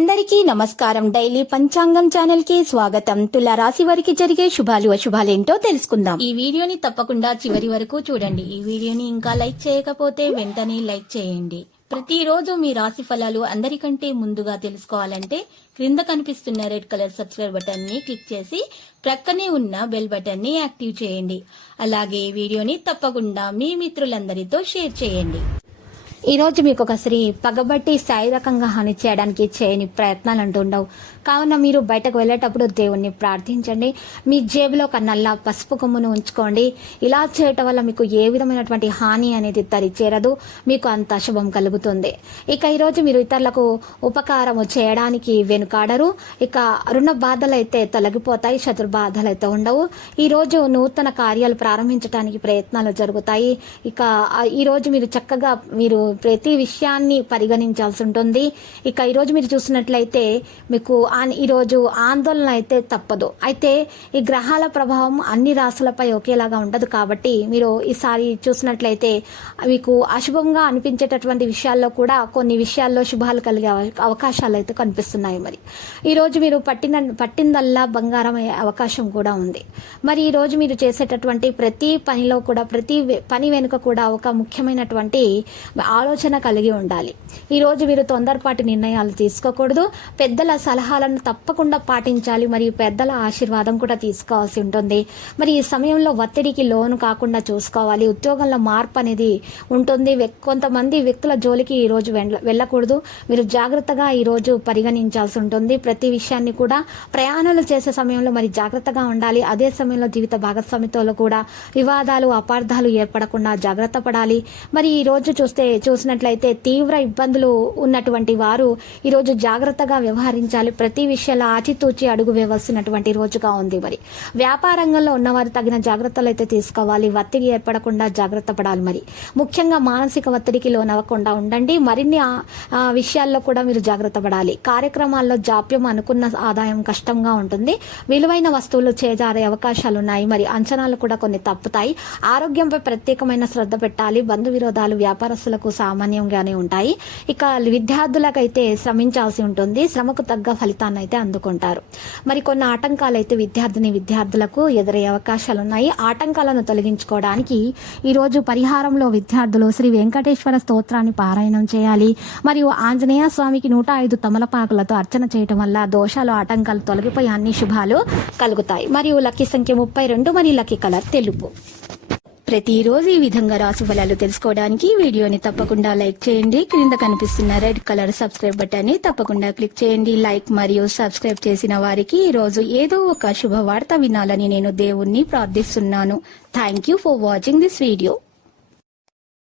అందరికీ నమస్కారం. డైలీ పంచాంగం ఛానల్ కి స్వాగతం. తుల రాశి వారికి జరిగే శుభాలు అశుభాలేంటో తెలుసుకుందాం. ఈ వీడియోని తప్పకుండా చివరి వరకు చూడండి. ఈ వీడియోని ఇంకా లైక్ చేయకపోతే వెంటనే లైక్ చేయండి. ప్రతిరోజు మీ రాశి ఫలాలు అందరికంటే ముందుగా తెలుసుకోవాలంటే క్రింద కనిపిస్తున్న రెడ్ కలర్ సబ్స్క్రైబ్ బటన్ ని క్లిక్ చేసి ప్రక్కనే ఉన్న బెల్ బటన్ ని యాక్టివ్ చేయండి. అలాగే వీడియోని తప్పకుండా మీ మిత్రులందరితో షేర్ చేయండి. ఈ రోజు మీకు ఒక స్త్రీ పగబట్టి శారీరకంగా హాని చేయడానికి చేయని ప్రయత్నాలు అంటుండవు. కావున మీరు బయటకు వెళ్ళేటప్పుడు దేవుణ్ణి ప్రార్థించండి. మీ జేబులో ఒక నల్ల పసుపు కొమ్మును ఉంచుకోండి. ఇలా చేయటం వల్ల మీకు ఏ విధమైనటువంటి హాని అనేది చేరదు. మీకు అంత శుభం కలుగుతుంది. ఇక ఈరోజు మీరు ఇతరులకు ఉపకారము చేయడానికి వెనుకాడరు. ఇక రుణ బాధలు అయితే తొలగిపోతాయి. శత్రు బాధలు అయితే ఉండవు. ఈ రోజు నూతన కార్యాలు ప్రారంభించడానికి ప్రయత్నాలు జరుగుతాయి. ఇక ఈ రోజు మీరు చక్కగా మీరు ప్రతి విషయాన్ని పరిగణించాల్సి ఉంటుంది. ఇక ఈరోజు మీరు చూసినట్లయితే మీకు ఈరోజు ఆందోళన అయితే తప్పదు. అయితే ఈ గ్రహాల ప్రభావం అన్ని రాశులపై ఒకేలాగా ఉండదు కాబట్టి మీరు ఈసారి చూసినట్లయితే మీకు అశుభంగా అనిపించేటటువంటి విషయాల్లో కూడా కొన్ని విషయాల్లో శుభాలు కలిగే అవకాశాలు అయితే కనిపిస్తున్నాయి. మరి ఈరోజు మీరు పట్టిందల్లా బంగారం అయ్యే అవకాశం కూడా ఉంది. మరి ఈరోజు మీరు చేసేటటువంటి ప్రతి పనిలో కూడా ప్రతి పని వెనుక కూడా ఒక ముఖ్యమైనటువంటి ఆలోచన కలిగి ఉండాలి. ఈ రోజు మీరు తొందరపాటి నిర్ణయాలు తీసుకోకూడదు. పెద్దల సలహాలను తప్పకుండా పాటించాలి. మరియు పెద్దల ఆశీర్వాదం కూడా తీసుకోవాల్సి ఉంటుంది. మరి ఈ సమయంలో ఒత్తిడికి లోను కాకుండా చూసుకోవాలి. ఉద్యోగంలో మార్పు అనేది ఉంటుంది. కొంతమంది వ్యక్తుల జోలికి ఈ రోజు వెళ్ళకూడదు. మీరు జాగ్రత్తగా ఈ రోజు పరిగణించాల్సి ఉంటుంది. ప్రతి విషయాన్ని కూడా ప్రయాణాలు చేసే సమయంలో మరి జాగ్రత్తగా ఉండాలి. అదే సమయంలో జీవిత భాగస్వామితో కూడా వివాదాలు అపార్థాలు ఏర్పడకుండా జాగ్రత్త పడాలి. మరి ఈ రోజు చూసినట్లయితే తీవ్ర ఇబ్బందులు ఉన్నటువంటి వారు ఈరోజు జాగ్రత్తగా వ్యవహరించాలి. ప్రతి విషయాల్లో ఆచితూచి అడుగు వేయవలసినటువంటి రోజుగా ఉంది. మరి వ్యాపార రంగంలో ఉన్నవారు తగిన జాగ్రత్తలు అయితే తీసుకోవాలి. ఒత్తిడి ఏర్పడకుండా జాగ్రత్త పడాలి. మరి ముఖ్యంగా మానసిక ఒత్తిడికి లోనవ్వకుండా ఉండండి. మరిన్ని విషయాల్లో కూడా మీరు జాగ్రత్త పడాలి. కార్యక్రమాల్లో జాప్యం అనుకున్న ఆదాయం కష్టంగా ఉంటుంది. విలువైన వస్తువులు చేజారే అవకాశాలు ఉన్నాయి. మరి అంచనాలు కూడా కొన్ని తప్పుతాయి. ఆరోగ్యంపై ప్రత్యేకమైన శ్రద్ధ పెట్టాలి. బంధు విరోధాలు వ్యాపారస్తులకు సామాన్యంగానే ఉంటాయి. ఇక విద్యార్థులకైతే శ్రమించాల్సి ఉంటుంది. శ్రమకు తగ్గ ఫలితాన్ని అయితే అందుకుంటారు. మరి కొన్ని ఆటంకాలు అయితే విద్యార్థులకు ఎదురయ్యే అవకాశాలు ఉన్నాయి. ఆటంకాలను తొలగించుకోవడానికి ఈ రోజు పరిహారంలో విద్యార్థులు శ్రీ వెంకటేశ్వర స్తోత్రాన్ని పారాయణం చేయాలి. మరియు ఆంజనేయ స్వామికి 105 తమలపాకులతో అర్చన చేయటం వల్ల దోషాలు ఆటంకాలు తొలగిపోయి అన్ని శుభాలు కలుగుతాయి. మరియు లక్కీ సంఖ్య 32 మరియు లక్కీ కలర్ తెలుపు. ప్రతిరోజు ఈ విధంగా రాశి ఫలాలు తెలుసుకోవడానికి వీడియోని తప్పకుండా లైక్ చేయండి. క్రింద కనిపిస్తున్న రెడ్ కలర్ సబ్స్క్రైబ్ బటన్ ని తప్పకుండా క్లిక్ చేయండి. లైక్ మరియు సబ్స్క్రైబ్ చేసిన వారికి ఈ రోజు ఏదో ఒక శుభవార్త వినాలని నేను దేవుణ్ణి ప్రార్థిస్తున్నాను. Thank you for watching this video.